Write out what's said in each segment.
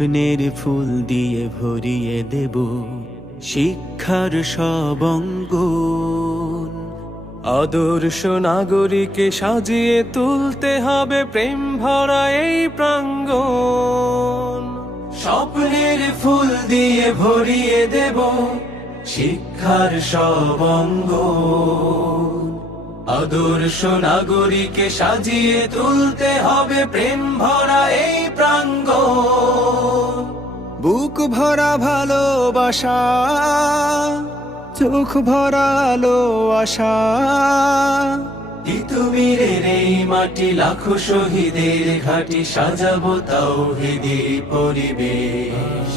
স্বপ্নের ফুল দিয়ে ভরিয়ে দেব শিক্ষার সব অঙ্গন। আদর্শ নাগরিকে সাজিয়ে তুলতে হবে প্রেম ভরা এই প্রাঙ্গণ। স্বপ্নের ফুল দিয়ে ভরিয়ে দেব শিক্ষার সব অঙ্গন। আদর্শ নাগরিকে সাজিয়ে তুলতে হবে প্রেম ভরা এই প্রাঙ্গণ। বুক ভরা ভালোবাসা, চোখ ভরা আলো আশা, তিতুমিরের এই মাটি লাখো শহীদের ঘাটি সাজাবো তাওহীদি পরিবেশ।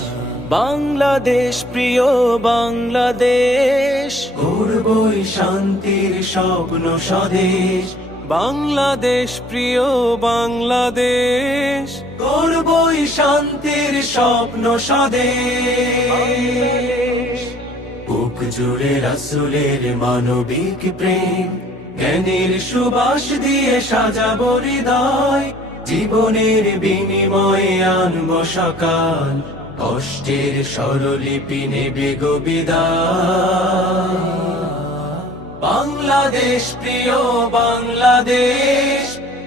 বাংলাদেশ প্রিয় বাংলাদেশ, গর্বই শান্তির স্বপ্ন স্বদেশ। বাংলাদেশ প্রিয় বাংলাদেশ, গর্বই শান্তির স্বপ্ন স্বদেশ। বুক জুড়ে রাসূলের মানবিক প্রেম, জ্ঞানের সুবাস দিয়ে সাজাবো হৃদয়। জীবনের বিনিময়ে আনবো সকাল, কষ্টের স্বরলিপি নেবে গো বিদায়। বাংলাদেশ প্রিয় বাংলাদেশ,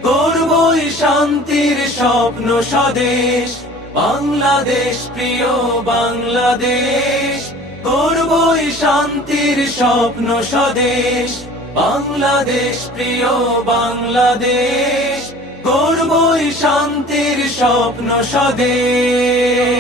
গর্বই শান্তির স্বপ্ন স্বদেশ। বাংলাদেশ প্রিয় বাংলাদেশ, গর্বই শান্তির স্বপ্ন স্বদেশ। বাংলাদেশ প্রিয় বাংলাদেশ, গর্বই শান্তির স্বপ্ন স্বদেশ।